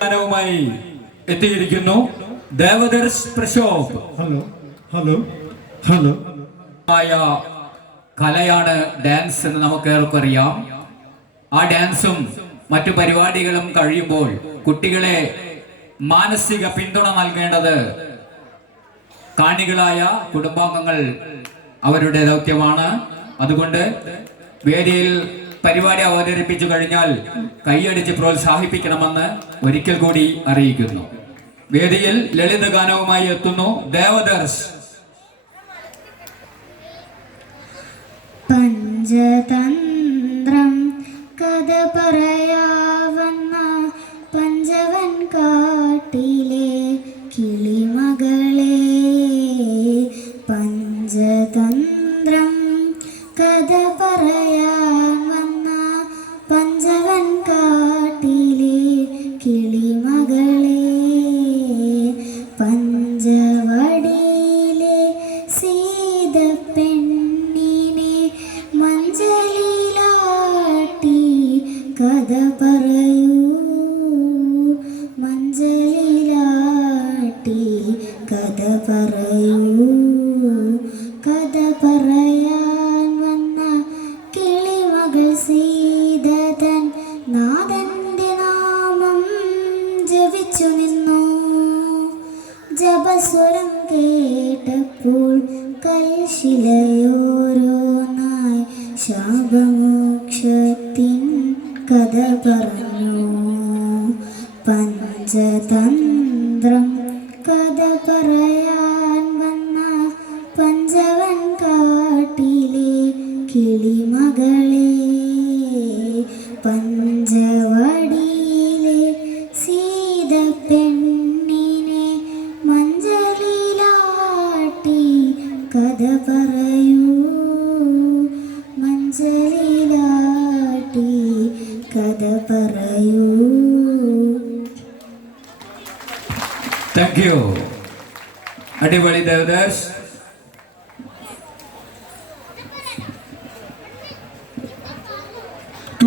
ഗാനവുമായി എത്തിയിരിക്കുന്നു. Devadarsh Prashobh. Hello hello hello. ആയ കലയാണ് ഡാൻസ് എന്ന് നമുക്ക് ഏർക്കറിയാം ആ ഡാൻസും മറ്റു പരിപാടികളും കഴിയുമ്പോൾ കുട്ടികളെ മാനസിക പിന്തുണ നൽകേണ്ടത് കാണികളായ കുടുംബാംഗങ്ങൾ അവരുടെ ദൗത്യമാണ്. അതുകൊണ്ട് വേദിയിൽ പരിപാടി അവതരിപ്പിച്ചു കഴിഞ്ഞാൽ കൈയടിച്ച് പ്രോത്സാഹിപ്പിക്കണമെന്ന് ഒരിക്കൽ കൂടി അറിയിക്കുന്നു. വേദിയിൽ ലളിത ഗാനവുമായി എത്തുന്നു ദേവദർശ്. പഞ്ചതന്ത്രം കഥ പറയാവുന്ന പഞ്ചവൻ കാട്ടിലെ പറയൂ. മഞ്ചലിലാട്ടി കഥ പറയൂ. കഥ പറയാൻ വന്ന നാമം ജപിച്ചു നിന്നു. ശാപമോക്ഷത്തിൻ കഥ പറഞ്ഞു. പഞ്ചതന്ത്രം കഥ പറയാൻ വന്ന പഞ്ചവൻ കാട്ടിലെ കിളിമകളെ പഞ്ചവടിയിലെ സീത പെണ്ണിനെ മഞ്ചലിലാട്ടി കഥ പറയൂ. പറയൂ താങ്ക് യു അടിപൊളി ദേവദാസ്